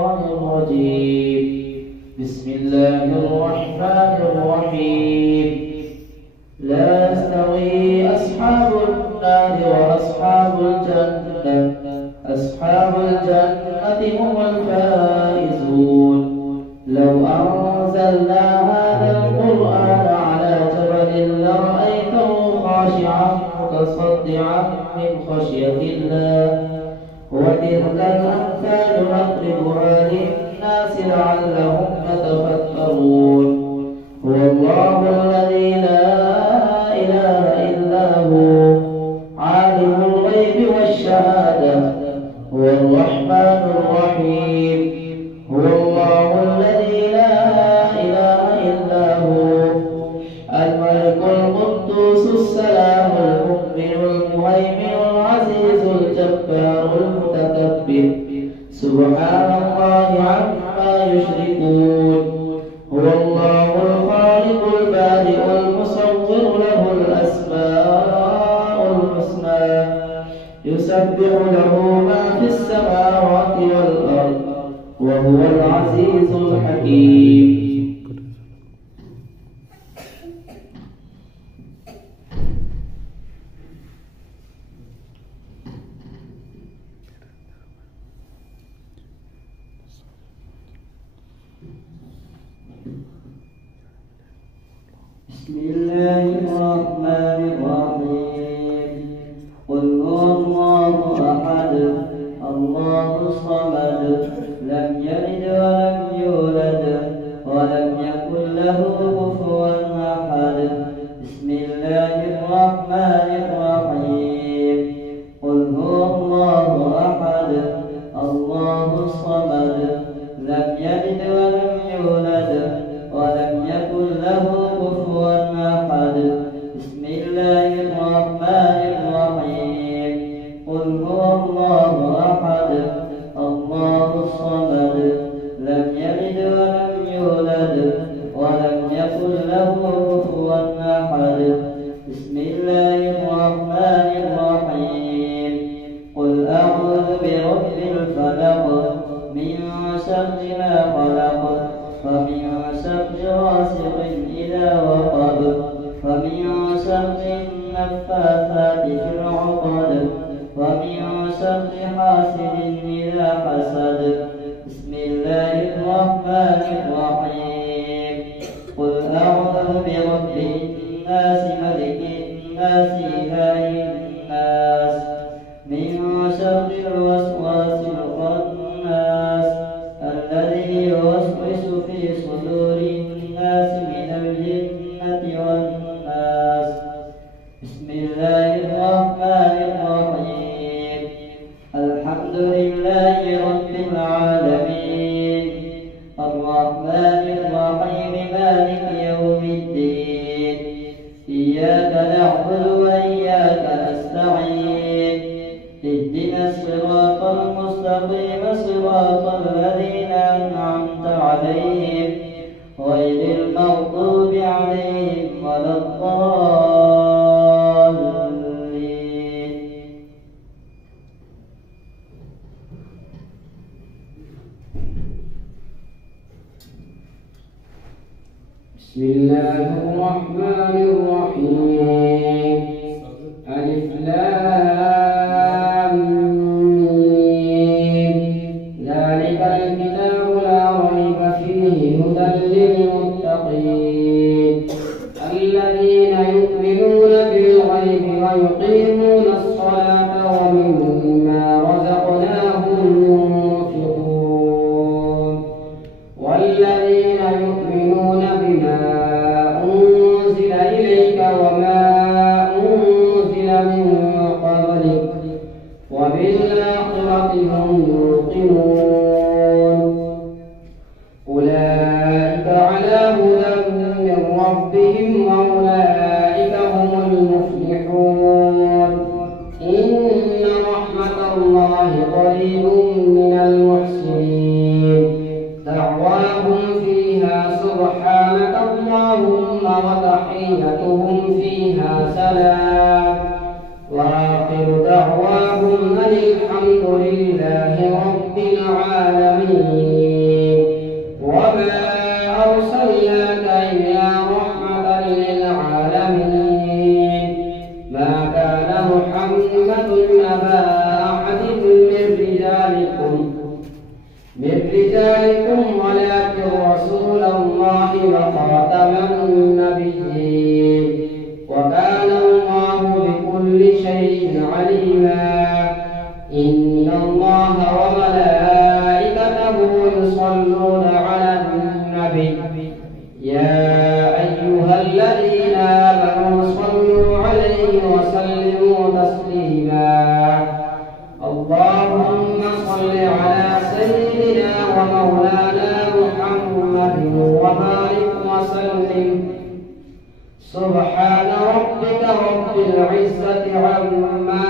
الشيطان الرجيم. بسم الله الرحمن الرحيم. لا يستوي أصحاب النار وأصحاب الجنة، أصحاب الجنة هم الفائزون. لو أنزلنا هذا القرآن على جبل لرأيته خاشعا متصدعا من خشية الله. وتلك الأمثال نضربها للناس لعلهم يتفكرون. هو الله الذي لا إله إلا هو عالم الغيب والشهادة، هو الرحمن الرحيم. هو الله الذي لا إله إلا هو الملك القدوس السلام المؤمن المهيمن العزيز الجبار المتكبر. سبحان الله عما يشركون. هو الله الخالق البارئ المصور له الأسماء الحسنى يسبح له ما في السماوات والأرض وهو العزيز الحكيم. بسم الله الرحمن الرحيم. قل هو الله أحد الله الصمد لم يلد ولم يولد ولم يكن له كفوا أحد. بسم الله الرحمن الرحيم. قل هو الله أحد الله الصمد لم يلد ولم يولد ولم يكن له كفوا أحد. بسم الله الرحمن الرحيم. قل هو الله أحد الله الصمد لم يلد ولم يولد ولم يكن له كفوا أحد. بسم الله الرحمن الرحيم. قل أعوذ برب الفلق من شر ما خلق ومن شر غاسق إذا وقب ومن شر النفاثات في العقد ومن شر حاسد إذا حسد. بسم الله الرحمن الرحيم. قل أعوذ برب الناس ملك الناس إله الناس من شر الوسواس الخناس الذي يوسوس في صدور الناس من الجنة والناس. بسم الله الرحمن الرحيم. الحمد لله رب العالمين الرحمن الرحيم مالك يوم الدين. إياك نعبد وإياك نستعين. اهدنا الصراط المستقيم صراط الذين أنعمت عليهم غير المغضوب عليهم ولا الضالين. بسم الله الرحمن الرحيم. ألف لام ميم. ذلك الكتاب لا ريب فيه هدى للمتقين الذين يؤمنون بالغيب ويقيمون الصلاة ومما رزقناهم ينفقون والذين يؤمنون بما أنزل إليك وما أنزل من قبلك وبالآخرة هم يوقنون. أولئك على هدى من ربهم وأولئك هم المفلحون. إن رحمة الله قريب من المحسنين. دعواهم فيها سبحانك اللهم وتحيتهم فيها سلام وآخر دعواهم أن الحمد لله رب العالمين. رجالكم ولكن رسول الله وخاتم النبيين وكان الله بكل شيء عليما إن الله وملائكته يصلون على النبي يا أيها الذين آمنوا صلوا عليه وسلموا تسليما اللهم صل على سيدنا ومولانا محمد وبارك وسلم سبحان ربك رب العزة عما